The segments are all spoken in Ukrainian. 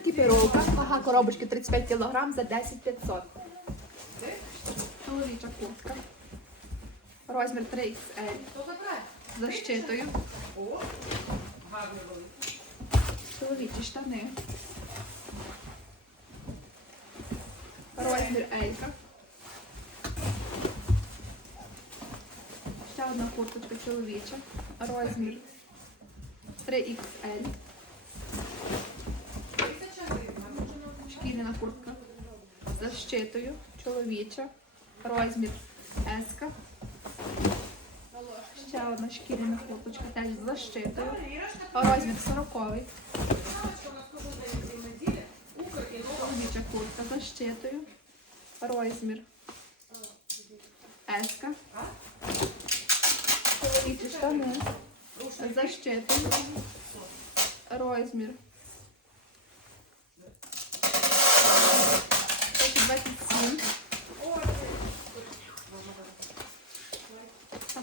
екіпіровка. Вага коробочки 35 кг за 10 500. Чоловіча куртка. Розмір 3XL. З защитою. Чоловічі штани. Розмір Елька. Ще одна курточка чоловіча. Розмір 3XL. Шкіряна куртка з защитою. Чоловіча. Розмір S. Ще одна шкіряна курточка теж з защитою. Розмір 40. Чоловіча куртка з защитою. Розмір S. Чоловічі штани з защитою. Розмір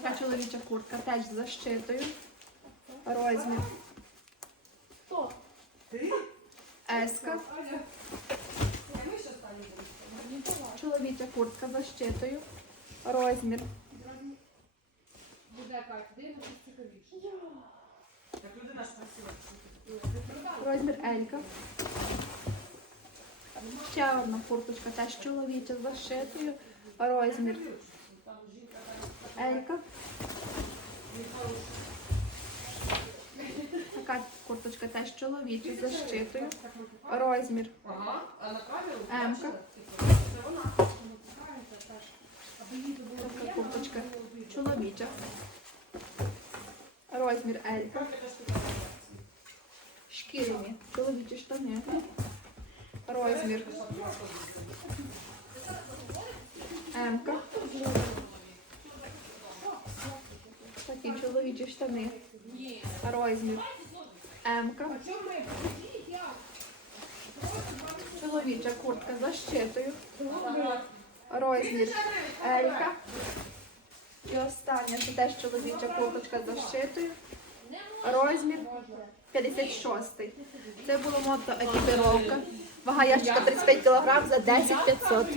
Така чоловіча куртка теж з защитою. Розмір Еска. Чоловіча куртка з защитою. Розмір Розмір Елька. Ще одна курточка теж чоловіча з защитою. Розмір Елька. Така курточка теж чоловіча з защитою. Розмір М-ка. Така курточка чоловіча. Розмір Елька. Шкіряні. Чоловічі штани. Розмір М-ка. Чоловічі штани. Розмір М-ка. Чоловіча куртка з защитою. Розмір Елька. І остання це теж чоловіча курточка з защитою. Розмір 56. Це було мото екіпіровка. Вага ящика 35 кг за 10 500.